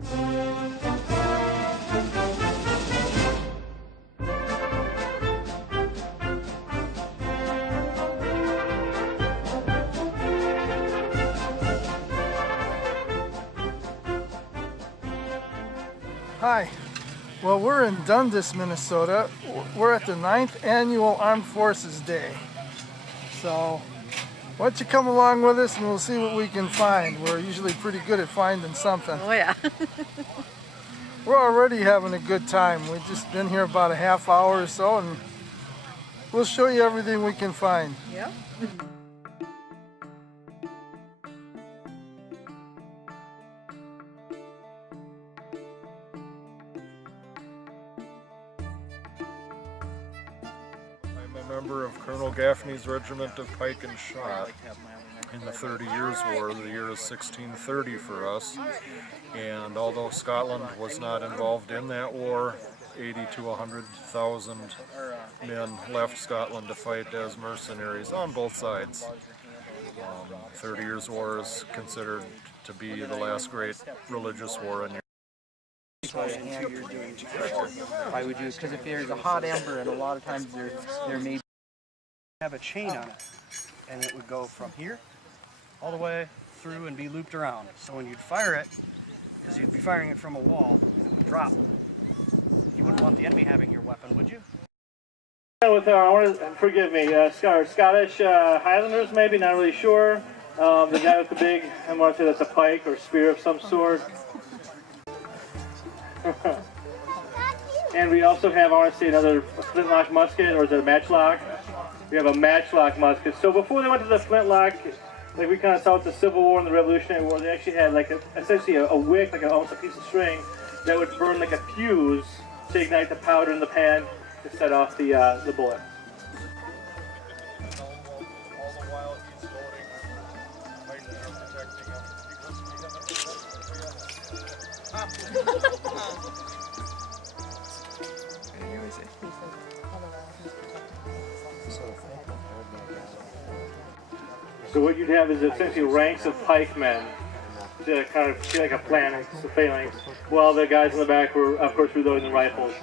Hi, well, we're in Dundas, Minnesota. We're at the 9th Annual Armed Forces Day. So, why don't you come along with us and we'll see what we can find. We're usually pretty good at finding something. Oh yeah. We're already having a good time. We've just been here about a half hour or so and we'll show you everything we can find. Yep. Member of Colonel Gaffney's Regiment of Pike and Shot in the 30 Years' War. The year is 1630 for us, and although Scotland was not involved in that war, 80 to 100,000 men left Scotland to fight as mercenaries on both sides. 30 Years' War is considered to be the last great religious war in Europe. Why would you? Because if there's a hot ember, and a lot of times there may have a chain on it, and it would go from here all the way through and be looped around. So when you'd fire it, because you'd be firing it from a wall, it would drop. You wouldn't want the enemy having your weapon, would you? With forgive me, Scottish Highlanders, maybe, not really sure. The guy with the big, I want to say that's a pike or spear of some sort. And we also have, I want to say, another flintlock musket, or is it a matchlock? We have a matchlock musket. So before they went to the flintlock, like we kind of saw with the Civil War and the Revolutionary War, they actually had like essentially a wick, like almost a piece of string, that would burn like a fuse to ignite the powder in the pan to set off the bullet. So what you'd have is essentially ranks of pikemen to kind of feel like a phalanx, while the guys in the back were, of course, reloading the rifles.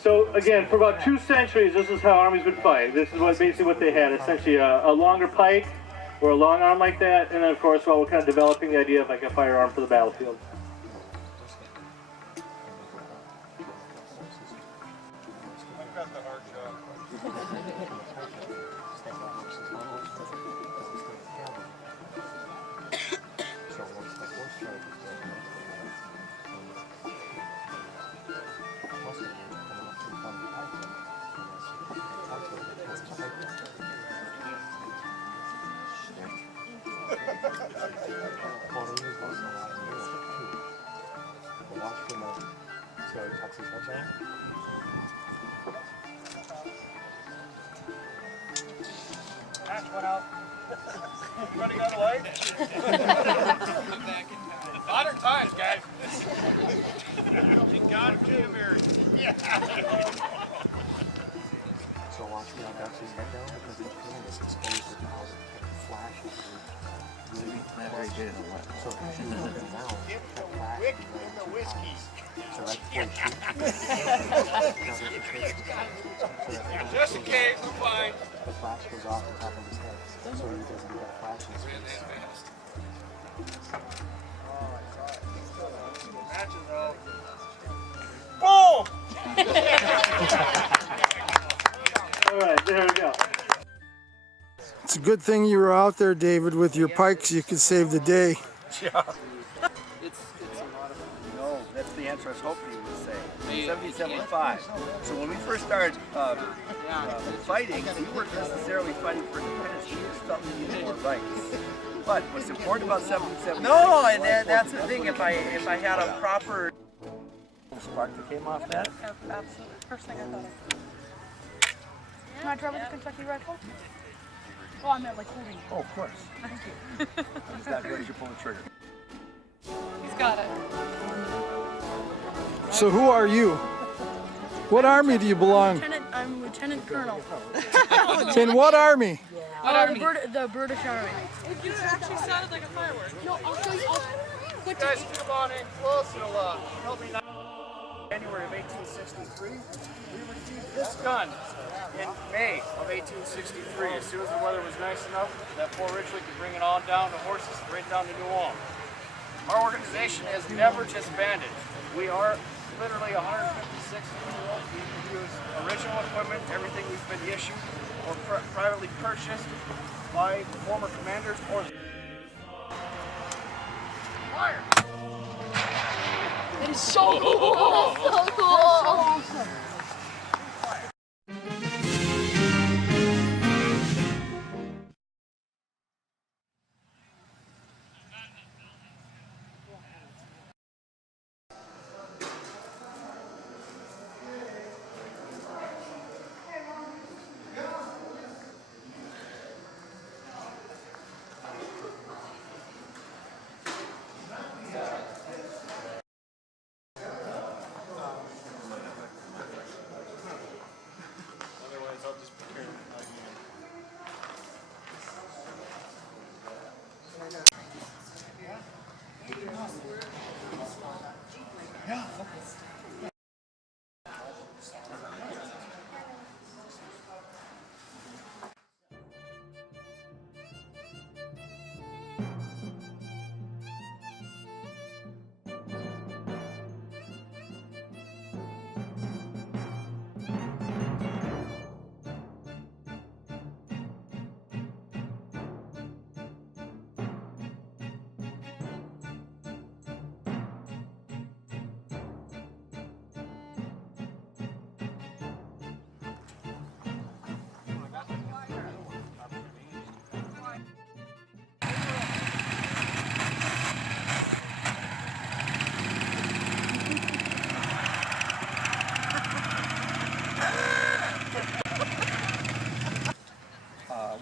So again, for about 2 centuries, this is how armies would fight. This is basically what they had, essentially a longer pike or a long arm like that, and then of course, while we're kind of developing the idea of like a firearm for the battlefield. I've got the hard job. Match went out. Everybody got a light? Modern times, guys. Thank God for you, Mary. So watch me, I'll actually head down because each hand is exposed to how it flashes. Really very good. So if you look now, Give the wick and the whiskey. so that's point Just in case, we're fine. the flash goes off on top of his head. So he doesn't get that flash in his face. Matches though. Boom! All right, there we go. It's a good thing you were out there, David, with your pikes. You could save the day. Yeah. It's a lot of fun. No, that's the answer I was hoping you would say. 1775. So when we first started fighting, we weren't necessarily fighting for independence. We just felt we needed more rights. But what's important about 1775? No, and that's the thing. If I had a proper spark that came off that. Absolutely. First thing I thought of. Can I try with the Kentucky rifle? Oh, I meant like holding it. Oh, of course. Thank you. I'm just not ready to pull the trigger. He's got it. So who are you? What army do you belong? I'm Lieutenant Colonel. In what army? The British Army. You actually sounded like a firework. No, I'll show you. You guys come on in close. It'll help me. January of 1863, we received this gun in May of 1863. As soon as the weather was nice enough that Fort Ridgely could bring it on down to horses right down to New Ulm. Our organization has never disbanded. We are literally 156 years old. We use original equipment, everything we've been issued or privately purchased by former commanders or fire. It is so cool. That's so cool.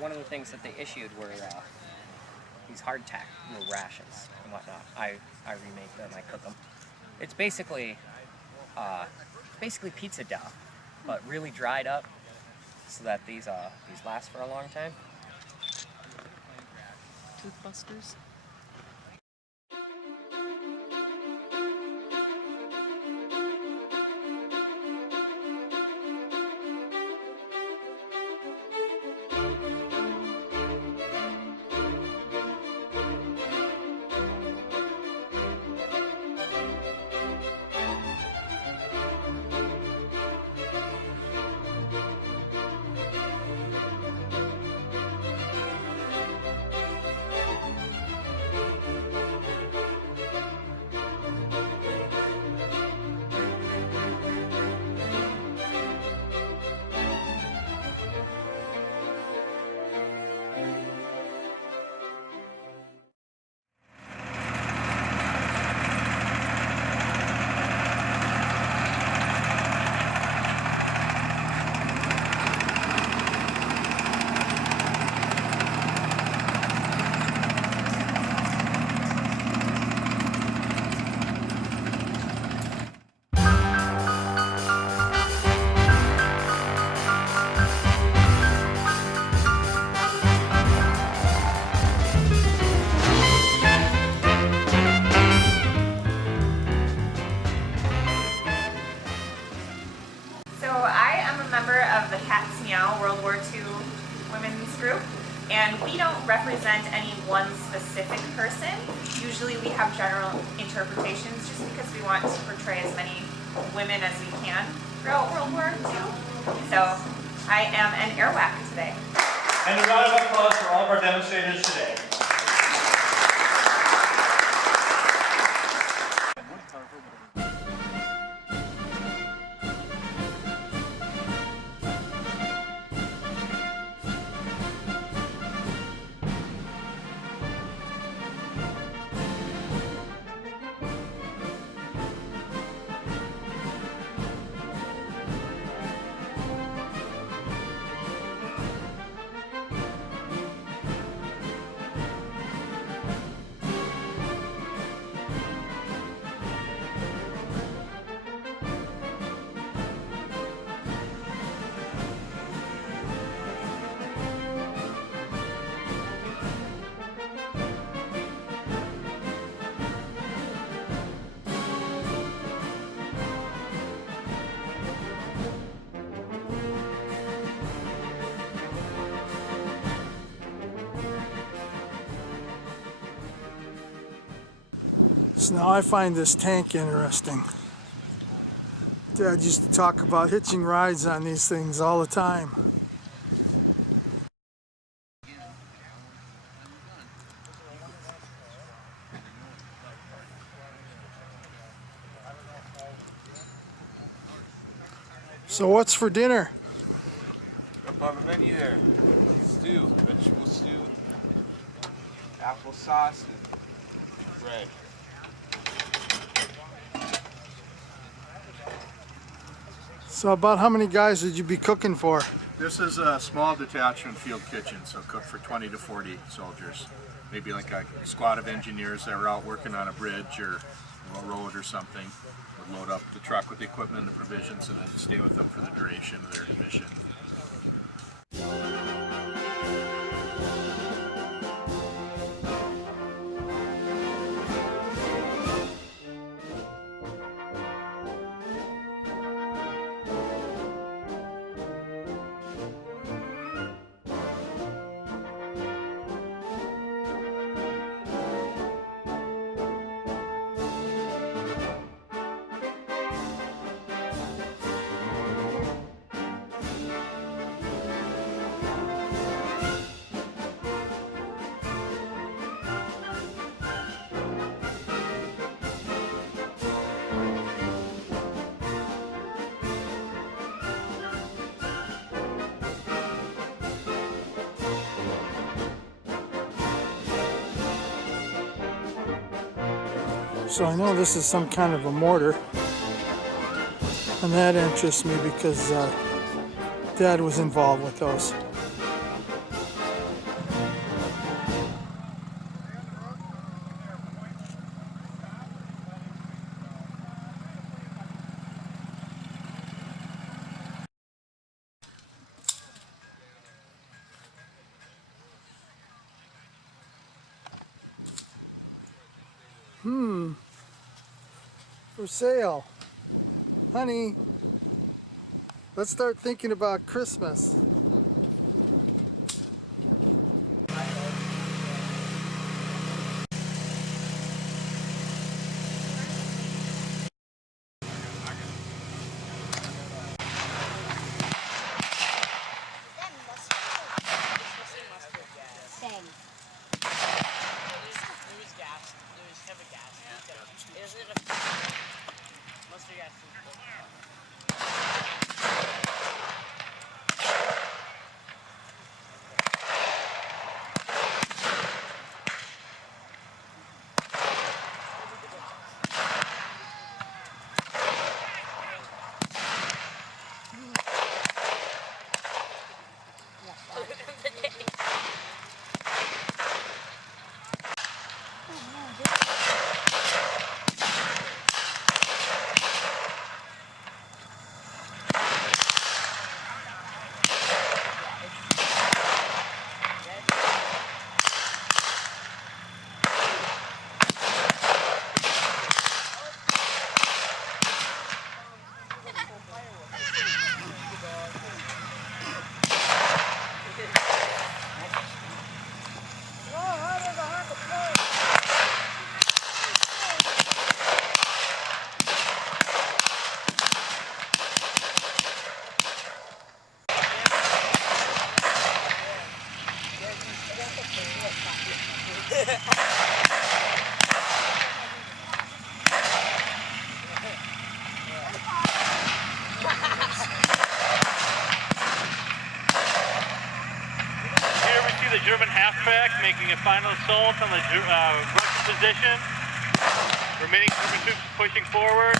One of the things that they issued were these hardtack rations and whatnot. I remake them, I cook them. It's basically pizza dough, but really dried up so that these last for a long time. Toothbusters. And we don't represent any one specific person. Usually we have general interpretations just because we want to portray as many women as we can throughout World War II. So I am an airwhack today. And a round of applause for all of our demonstrators today. So now I find this tank interesting. Dad used to talk about hitching rides on these things all the time. So what's for dinner? Up on the menu there, stew, vegetable stew, applesauce, and bread. So about how many guys would you be cooking for? This is a small detachment field kitchen, so cook for 20 to 40 soldiers. Maybe like a squad of engineers that were out working on a bridge or a road or something. Would load up the truck with the equipment and the provisions and then stay with them for the duration of their mission. So I know this is some kind of a mortar, and that interests me because Dad was involved with those. For sale. Honey, let's start thinking about Christmas. The German halfback making a final assault on the Russian position. Remaining German troops pushing forward.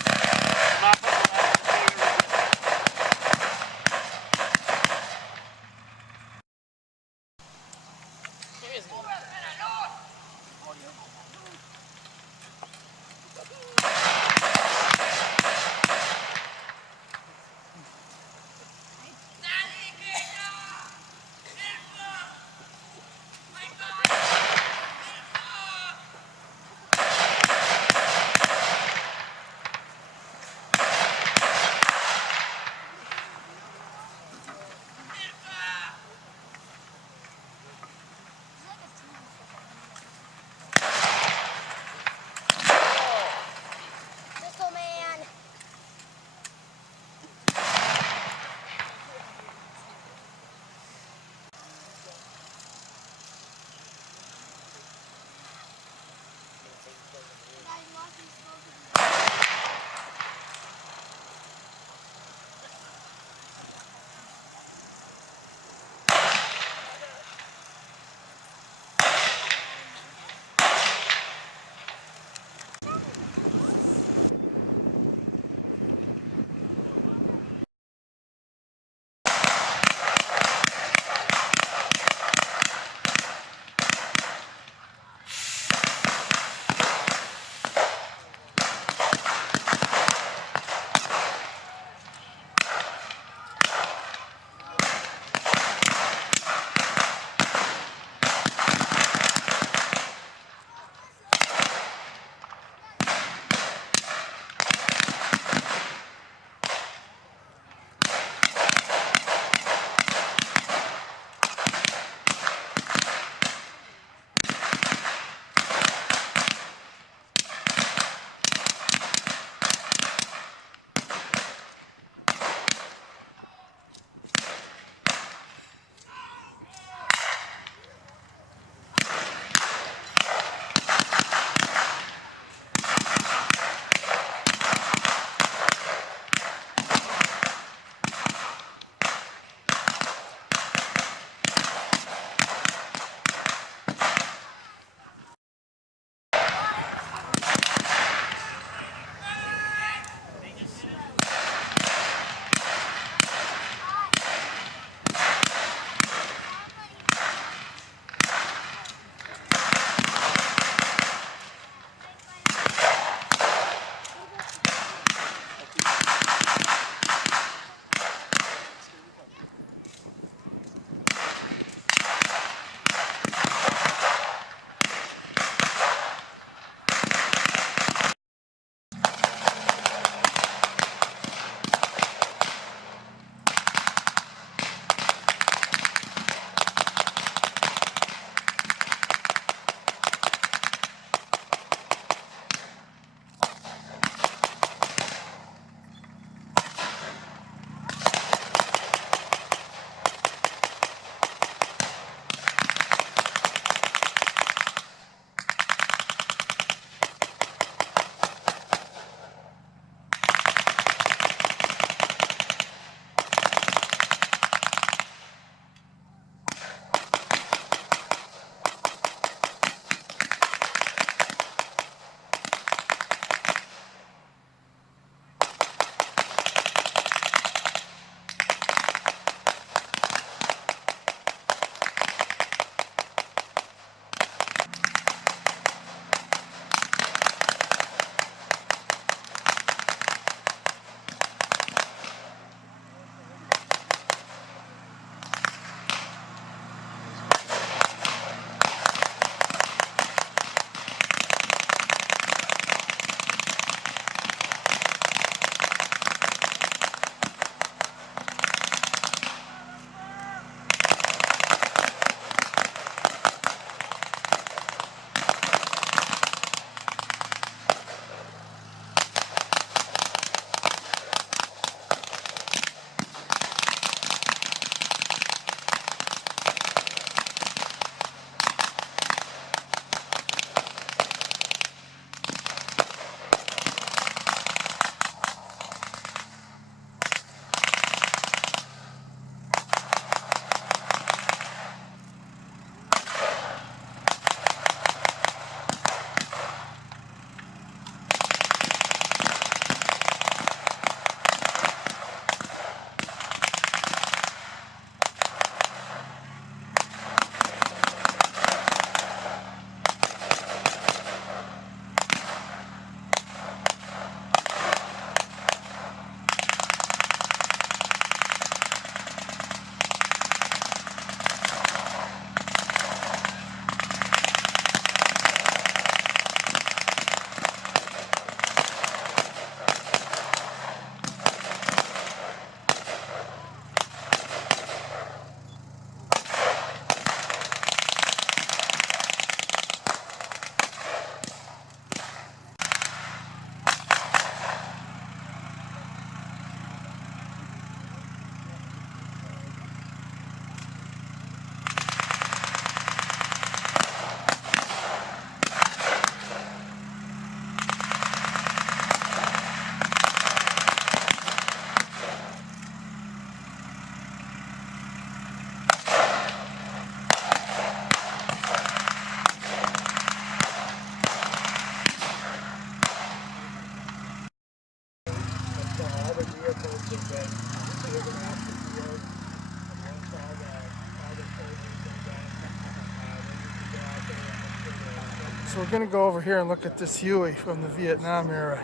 So we're going to go over here and look at this Huey from the Vietnam era.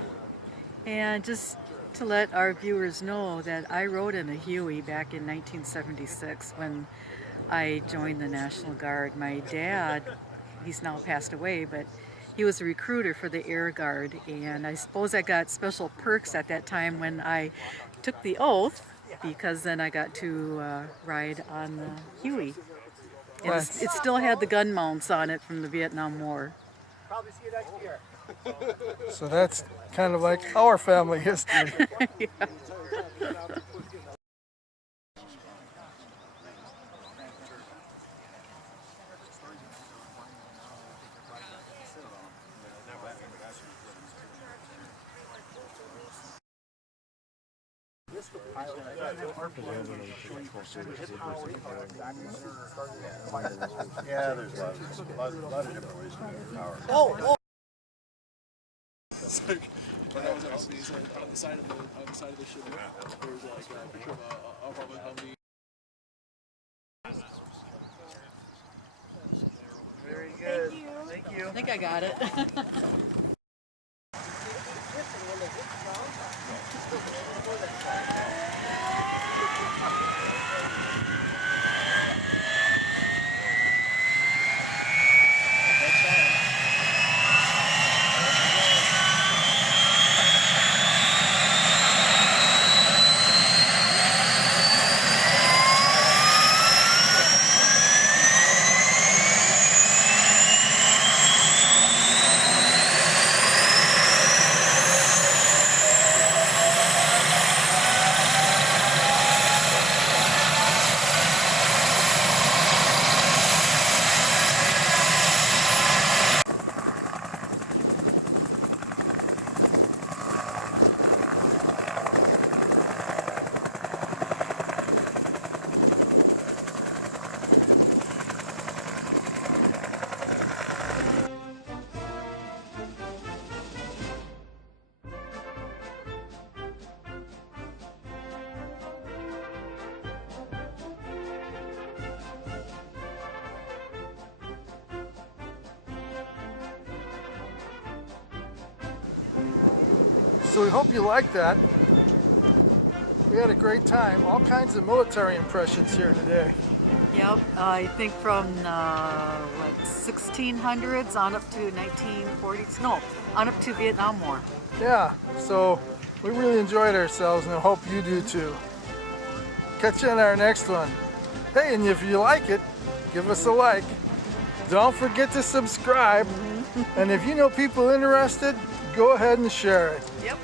And just to let our viewers know that I rode in a Huey back in 1976 when I joined the National Guard. My dad, he's now passed away, but he was a recruiter for the Air Guard, and I suppose I got special perks at that time when I took the oath, because then I got to ride on the Huey. And it still had the gun mounts on it from the Vietnam War. Probably see you next year. So that's kind of like our family history. Yeah. Yeah, there's a lot of different ways to get power. Oh! It's like when I was at Humvee, so on the side of the ship, there was like a picture of a Humvee. Very good. Thank you. I think I got it. So we hope you liked that. We had a great time. All kinds of military impressions here today. Yep, I think from what, 1600s on up to 1940s. No, on up to Vietnam War. Yeah, so we really enjoyed ourselves, and I hope you do too. Catch you in our next one. Hey, and if you like it, give us a like. Don't forget to subscribe. And if you know people interested, go ahead and share it. Yep.